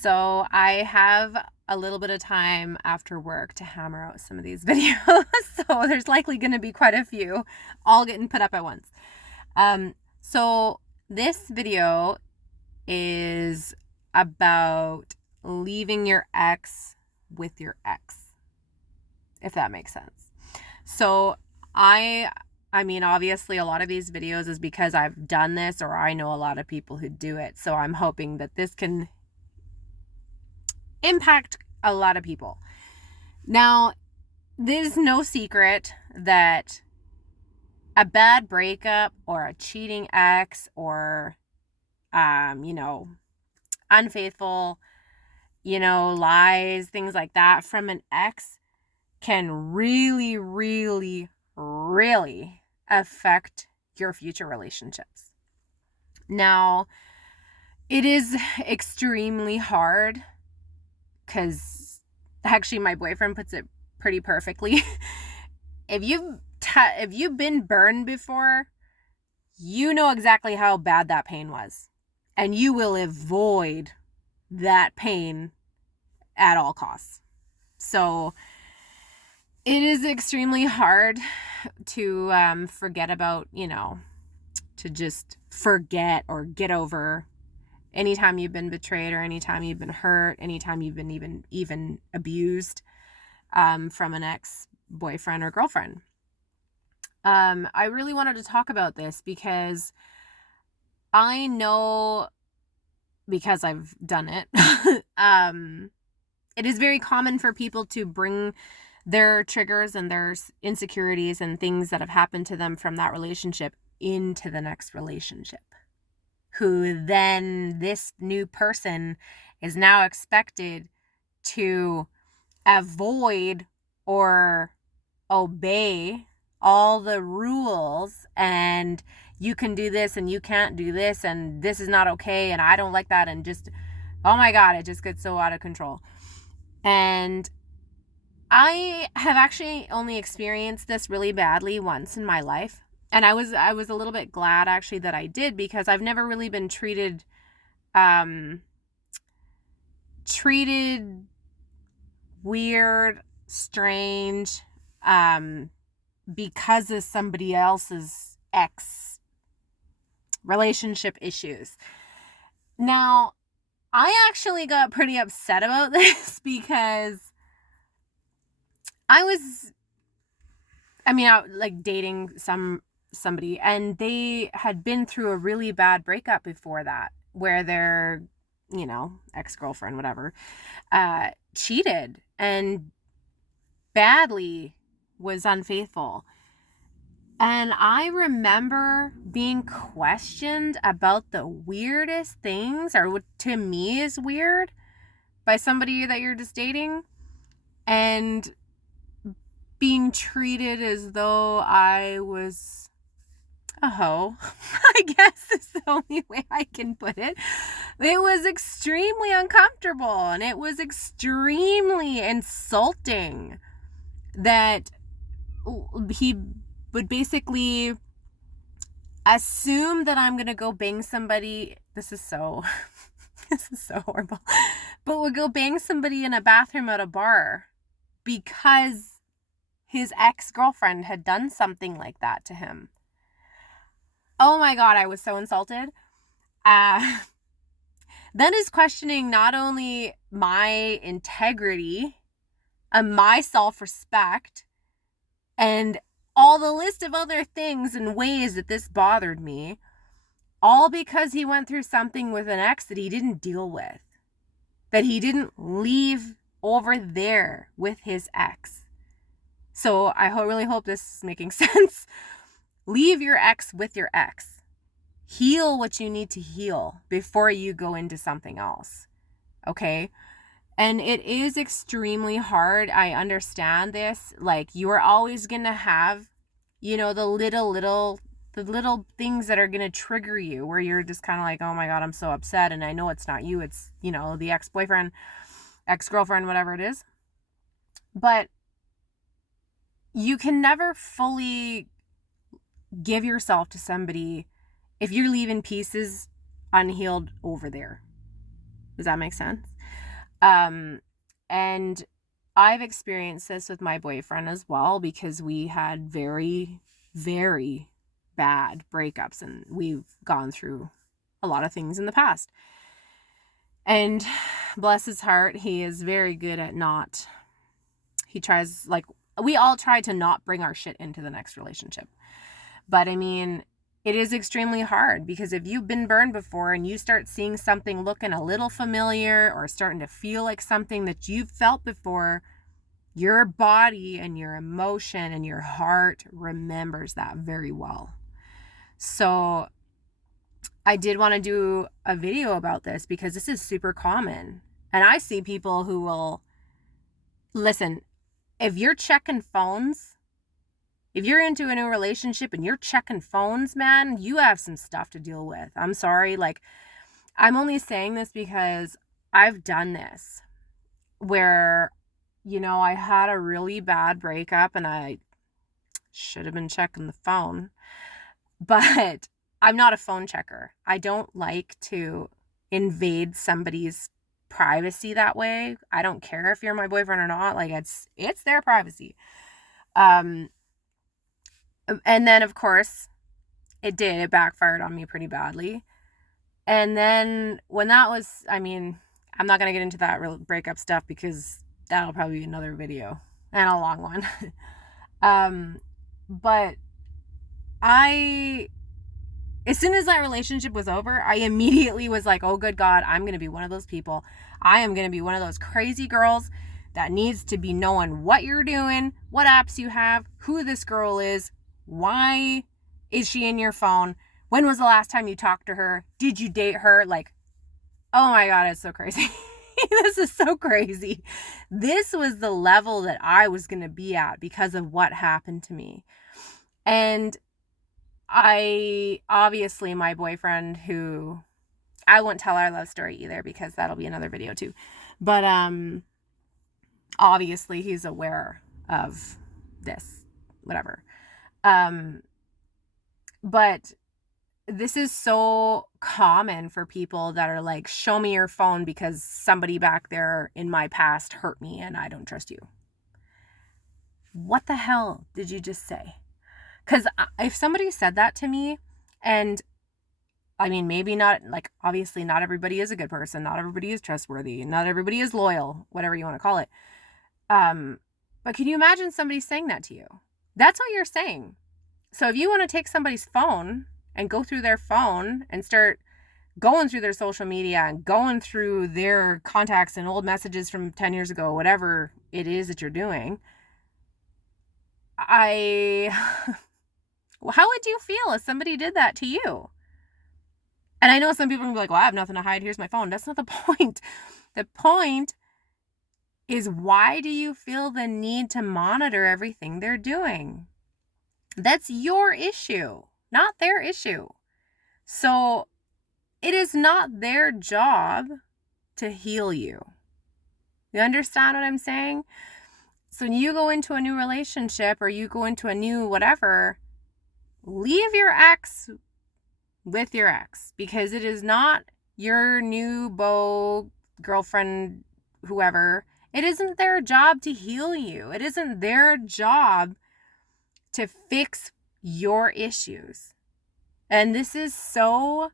So I have a little bit of time after work to hammer out some of these videos. So there's likely going to be quite a few all getting put up at once. So this video is about leaving your ex with your ex, if that makes sense. So I mean, obviously a lot of these videos is because I've done this or I know a lot of people who do it. So I'm hoping that this can impact a lot of people. Now, there's no secret that a bad breakup or a cheating ex or, unfaithful, lies, things like that from an ex can really, really, really affect your future relationships. Now, it is extremely hard because actually my boyfriend puts it pretty perfectly. If you've been burned before, you know exactly how bad that pain was, and you will avoid that pain at all costs. So it is extremely hard to forget about, to just forget or get over anytime you've been betrayed or anytime you've been hurt, anytime you've been even abused from an ex-boyfriend or girlfriend. I really wanted to talk about this because I know, because I've done it, it is very common for people to bring their triggers and their insecurities and things that have happened to them from that relationship into the next relationship, who then this new person is now expected to avoid or obey all the rules, and you can do this and you can't do this and this is not okay and I don't like that, and just, oh my God, it just gets so out of control. And I have actually only experienced this really badly once in my life. And I was a little bit glad actually that I did, because I've never really been treated weird, strange, because of somebody else's ex relationship issues. Now, I actually got pretty upset about this because I like dating somebody, and they had been through a really bad breakup before that, where their, ex-girlfriend, whatever, cheated and badly was unfaithful. And I remember being questioned about the weirdest things, or what to me is weird, by somebody that you're just dating, and being treated as though I was a hoe. I guess is the only way I can put it. It was extremely uncomfortable, and it was extremely insulting that he would basically assume that I'm going to go bang somebody. This is so horrible. But would go bang somebody in a bathroom at a bar because his ex-girlfriend had done something like that to him. Oh my God, I was so insulted. Then is questioning not only my integrity and my self-respect and all the list of other things and ways that this bothered me, all because he went through something with an ex that he didn't deal with, that he didn't leave over there with his ex. So I really hope this is making sense. Leave your ex with your ex. Heal what you need to heal before you go into something else. Okay? And it is extremely hard. I understand this. Like, you are always going to have, the little things that are going to trigger you, where you're just kind of like, oh my God, I'm so upset. And I know it's not you. It's, the ex-boyfriend, ex-girlfriend, whatever it is. But you can never fully give yourself to somebody if you're leaving pieces unhealed over there. Does that make sense? And I've experienced this with my boyfriend as well, because we had very, very bad breakups and we've gone through a lot of things in the past. And bless his heart, he is very good at he tries, like, we all try to not bring our shit into the next relationship. But I mean, it is extremely hard, because if you've been burned before and you start seeing something looking a little familiar or starting to feel like something that you've felt before, your body and your emotion and your heart remembers that very well. So I did want to do a video about this, because this is super common. And I see people who will, listen, if you're checking phones, if you're into a new relationship and you're checking phones, man, you have some stuff to deal with. I'm sorry. Like, I'm only saying this because I've done this where, I had a really bad breakup and I should have been checking the phone, but I'm not a phone checker. I don't like to invade somebody's privacy that way. I don't care if you're my boyfriend or not. Like, it's their privacy. And then, of course, it backfired on me pretty badly. And then when that was, I'm not going to get into that real breakup stuff, because that'll probably be another video and a long one. But as soon as that relationship was over, I immediately was like, oh, good God, I'm going to be one of those people. I am going to be one of those crazy girls that needs to be knowing what you're doing, what apps you have, who this girl is, why is she in your phone, when was the last time you talked to her, did you date her? Like, oh my God, it's so crazy. This is so crazy. This was the level that I was going to be at because of what happened to me. And obviously my boyfriend, who I won't tell our love story either, because that'll be another video too. But obviously he's aware of this, whatever. But this is so common for people that are like, show me your phone because somebody back there in my past hurt me and I don't trust you. What the hell did you just say? Because if somebody said that to me, and maybe not, like, obviously not everybody is a good person, not everybody is trustworthy, not everybody is loyal, whatever you want to call it. But can you imagine somebody saying that to you? That's what you're saying. So if you want to take somebody's phone and go through their phone and start going through their social media and going through their contacts and old messages from 10 years ago, whatever it is that you're doing, how would you feel if somebody did that to you? And I know some people are going to be like, well, I have nothing to hide. Here's my phone. That's not the point. The point is, why do you feel the need to monitor everything they're doing? That's your issue, not their issue. So it is not their job to heal you. You understand what I'm saying? So when you go into a new relationship or you go into a new whatever, leave your ex with your ex, because it is not your new beau, girlfriend, whoever. It isn't their job to heal you. It isn't their job to fix your issues. And this is so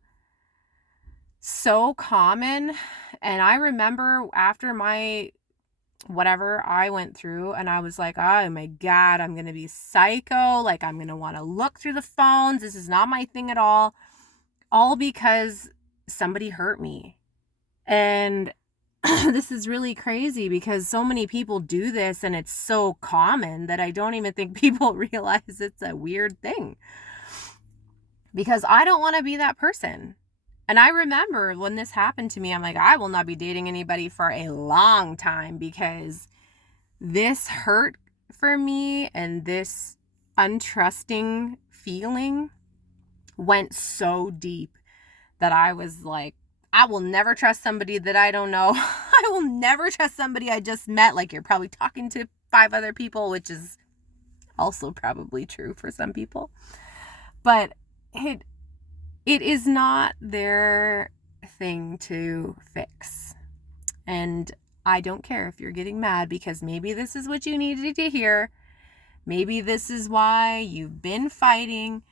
common. And I remember after my whatever I went through, and I was like, oh my God, I'm going to be psycho. Like, I'm going to want to look through the phones. This is not my thing at all. All because somebody hurt me. And this is really crazy, because so many people do this and it's so common that I don't even think people realize it's a weird thing. Because I don't want to be that person. And I remember when this happened to me, I'm like, I will not be dating anybody for a long time, because this hurt for me and this untrusting feeling went so deep that I was like, I will never trust somebody that I don't know. I will never trust somebody I just met. Like, you're probably talking to 5 other people, which is also probably true for some people. But it is not their thing to fix. And I don't care if you're getting mad, because maybe this is what you needed to hear. Maybe this is why you've been fighting.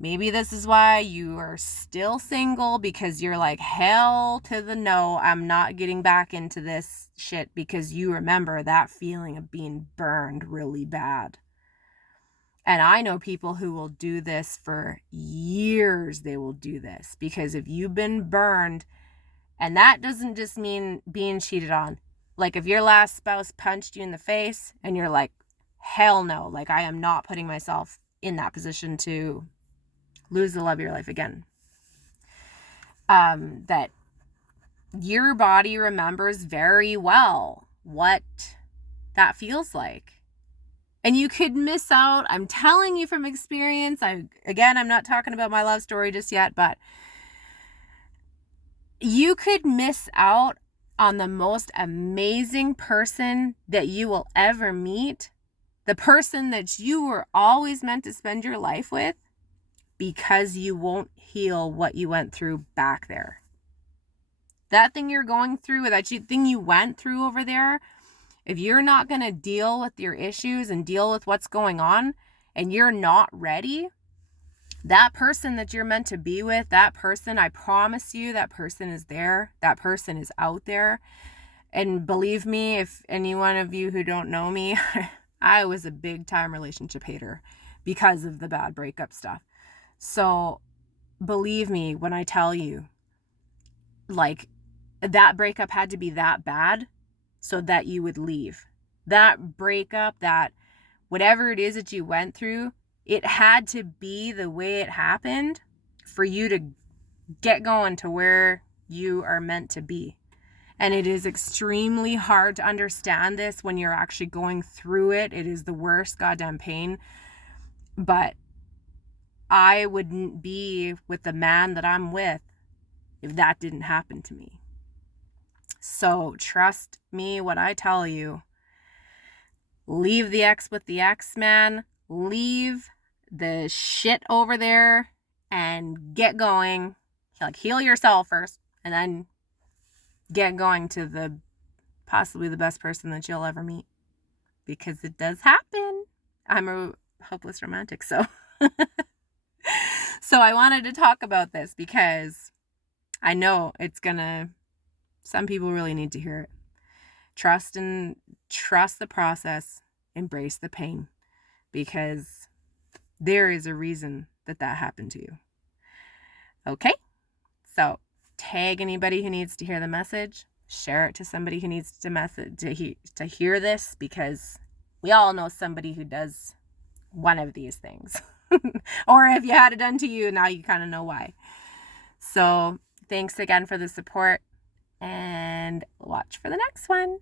Maybe this is why you are still single, because you're like, hell to the no, I'm not getting back into this shit, because you remember that feeling of being burned really bad. And I know people who will do this for years. They will do this because if you've been burned, and that doesn't just mean being cheated on. Like if your last spouse punched you in the face and you're like, hell no, like I am not putting myself in that position to lose the love of your life again. That your body remembers very well what that feels like. And you could miss out. I'm telling you from experience. I'm not talking about my love story just yet, but you could miss out on the most amazing person that you will ever meet, the person that you were always meant to spend your life with, because you won't heal what you went through back there. That thing you're going through, thing you went through over there, if you're not going to deal with your issues and deal with what's going on, and you're not ready, that person that you're meant to be with, that person, I promise you, that person is there. That person is out there. And believe me, if any one of you who don't know me, I was a big time relationship hater because of the bad breakup stuff. So believe me when I tell you, like, that breakup had to be that bad so that you would leave. That breakup, that whatever it is that you went through, it had to be the way it happened for you to get going to where you are meant to be. And it is extremely hard to understand this when you're actually going through it. It is the worst goddamn pain. But I wouldn't be with the man that I'm with if that didn't happen to me. So trust me when I tell you, leave the ex with the ex, man. Leave the shit over there and get going. Like, heal yourself first and then get going to the possibly the best person that you'll ever meet, because it does happen. I'm a hopeless romantic, so I wanted to talk about this because I know some people really need to hear it. Trust the process, embrace the pain, because there is a reason that happened to you. Okay? So tag anybody who needs to hear the message. Share it to somebody who needs to hear this, because we all know somebody who does one of these things. Or if you had it done to you, now you kind of know why. So thanks again for the support, and watch for the next one.